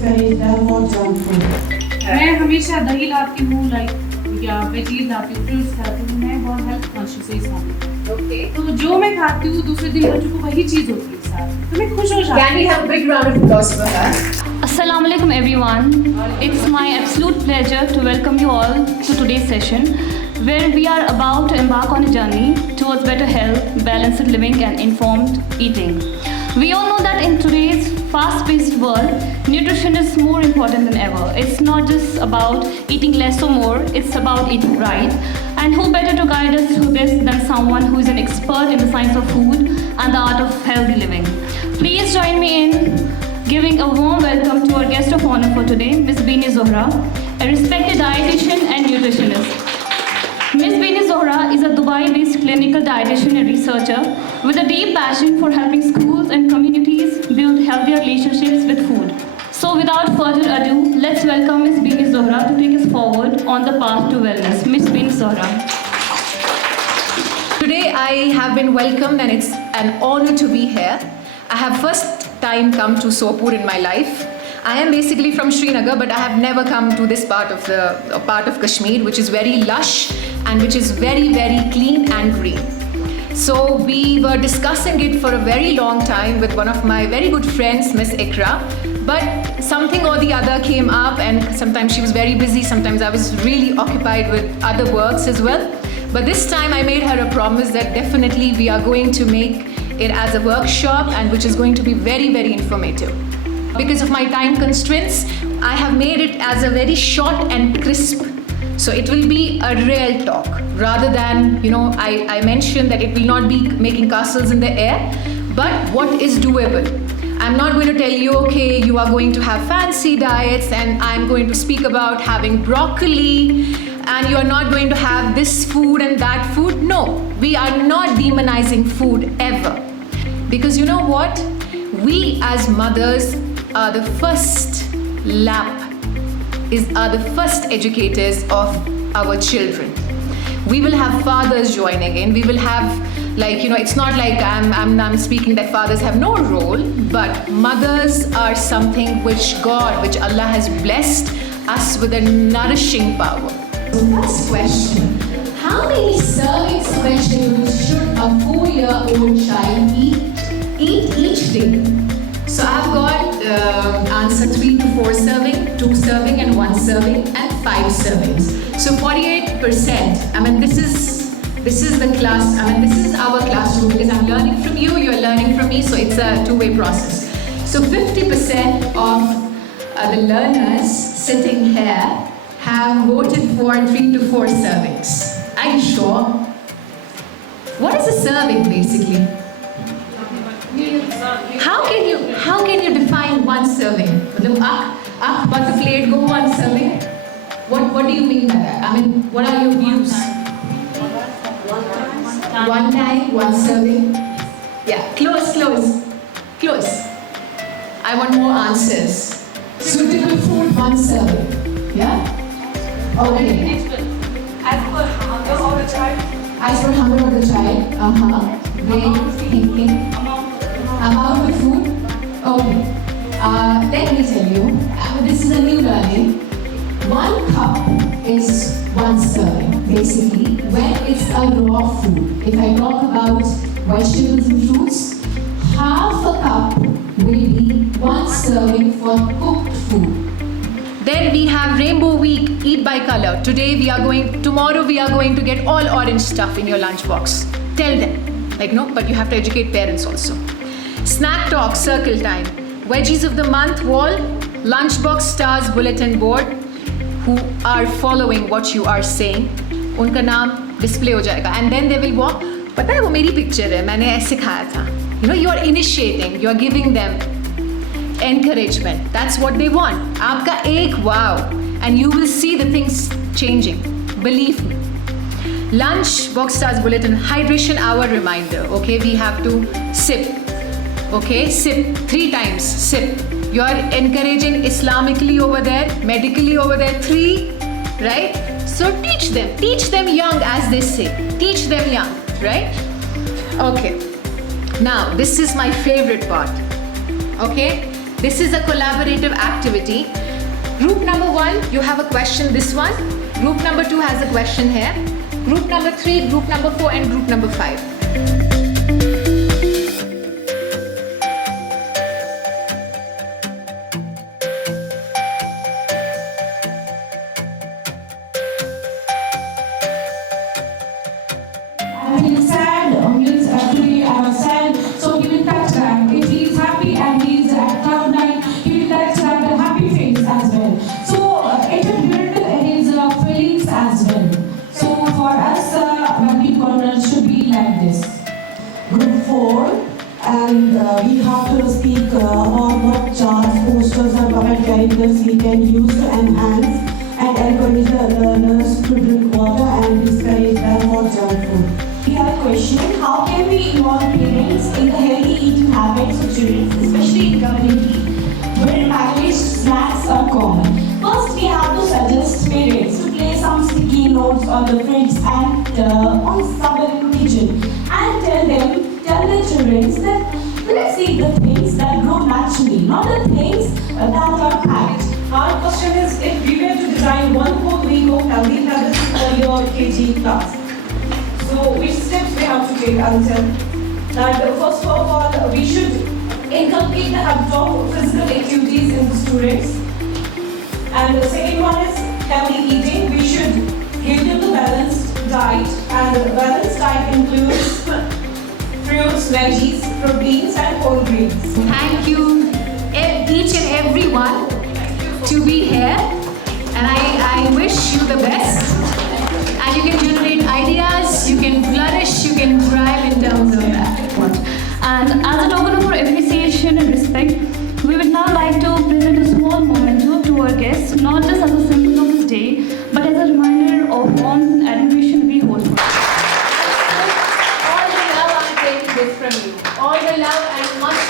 discourage the more junk food. मैं हमेशा दही लाती हूँ या वेजीज लाती हूँ, फ्रूट्स लाती हूँ। मैं बहुत हेल्थ कॉन्शियस है इस मामले में। Okay. तो जो मैं खाती हूँ दूसरे दिन बच्चों को वही चीज़ होती है साथ, तो मैं खुश हो जाती Can we have a big round of applause for her? Assalamu alaikum everyone. It's my absolute pleasure to welcome you all to today's session where we are about to embark on a journey towards better health, balanced living and informed eating. We all know that in today's fast-paced world, nutrition is more important than ever. It's not just about eating less or more, it's about eating right. And who better to guide us through this than someone who is an expert in the science of food and the art of healthy living. Please join me in giving a warm welcome to our guest of honor for today, Ms. Beeni Zohra, a respected dietitian and nutritionist. Ms. Beeni Zohra is a Dubai-based clinical dietitian and researcher with a deep passion for helping schools and communities build healthier relationships with food. So without further ado, let's welcome Ms. Beeni Zohra to take us forward on the path to wellness. Ms. Beeni Zohra. Today I have been welcomed and it's an honor to be here. I have first time come to Sopur in my life. I am basically from Srinagar, but I have never come to this part of Kashmir, which is very lush and which is very, very clean and green. So we were discussing it for a very long time with one of my very good friends, Miss Ikra. But something or the other came up, and sometimes she was very busy, sometimes I was really occupied with other works as well. But this time I made her a promise that definitely we are going to make it as a workshop and which is going to be very, very informative. Because of my time constraints, I have made it as a very short and crisp. So it will be a real talk rather than, I mentioned that it will not be making castles in the air, but what is doable. I'm not going to tell you, okay, you are going to have fancy diets and I'm going to speak about having broccoli and you are not going to have this food and that food. No, we are not demonizing food ever. Because you know what? We as mothers are the first are the first educators of our children. We will have fathers joining in. We will have it's not like I'm speaking that fathers have no role, but mothers are something which Allah has blessed us with a nourishing power. So first question, how many servings of vegetables should a 4-year-old child eat each day? So I've got answer 3 to 4 serving, 2 serving and 1 serving and 5 servings. So 48%, this is the class, this is our classroom because I'm learning from you, you're learning from me, so it's a two-way process. So 50% of the learners sitting here have voted for 3 to 4 servings. Are you sure? What is a serving basically? How can you define 1 serving? But the plate go 1 serving? What do you mean by that? What are your views? 1 time, 1 serving? Yeah, close. I want more answers. Suitable food, 1 serving. Yeah? Okay. As per hunger of the child. As per hunger of the child. Great thinking. Amount of food? Okay. Let me tell you, this is a new learning. 1 cup is 1 serving, basically, when it's a raw food. If I talk about vegetables and fruits, half a cup will be 1 serving for cooked food. Then we have Rainbow Week, Eat by Color. Tomorrow we are going to get all orange stuff in your lunchbox. Tell them. No, but you have to educate parents also. Snack Talk, Circle Time. Veggies of the Month wall, Lunchbox Stars Bulletin Board. Who are following what you are saying, उनका नाम display हो जाएगा. And then they will walk. पता है वो मेरी picture है, मैंने ऐसे खाया था. You are initiating, you are giving them encouragement. That's what they want. आपका एक wow, and you will see the things changing. Believe me. Lunch Box Stars Bulletin, hydration hour reminder. Okay, we have to sip. Okay, sip 3 times. Sip. You are encouraging Islamically over there, medically over there, 3, right? So teach them young, as they say. Teach them young, right? Okay. Now, this is my favorite part. Okay? This is a collaborative activity. activity. Group number 1, you have a question, this one. Group number 2 has a question here. Group number 3, group number 4, and group number 5. I feel sad, means actually sad, so he will touch that. If he is happy and he is at cloud 9, he will touch that happy face as well. So it will build his feelings as well. So for us, rapid corner should be like this. Group 4, and we have to speak about what charts, posters and puppet characters we can use to enhance and encourage the learners to drink water and discourage them for junk food. We have a question: how can we involve parents in the healthy eating habits of children, especially in community where packaged snacks are common? First, we have to suggest parents to place some sticky notes on the fridge and on somewhere in the kitchen, and tell the children that let's eat the things that grow naturally, not the things that are packed. Our question is, if we were to design one whole week of healthy habits for your KG class, so which steps we have to take? I'll tell that first of all, we should inculcate the habit of physical activities in the students. And the second one is healthy eating. We should give them the balanced diet, and the balanced diet includes fruits, veggies, proteins, and whole grains. Thank you, each and everyone, to be here. And I wish you the best. And you can generate ideas, you can flourish, you can thrive in terms of that. And as a token of our appreciation and respect, we would now like to present a small memento to our guests, not just as a symbol of this day, but as a reminder of warmth and admiration we hold for them. All the love I'm taking this from you. All the love and much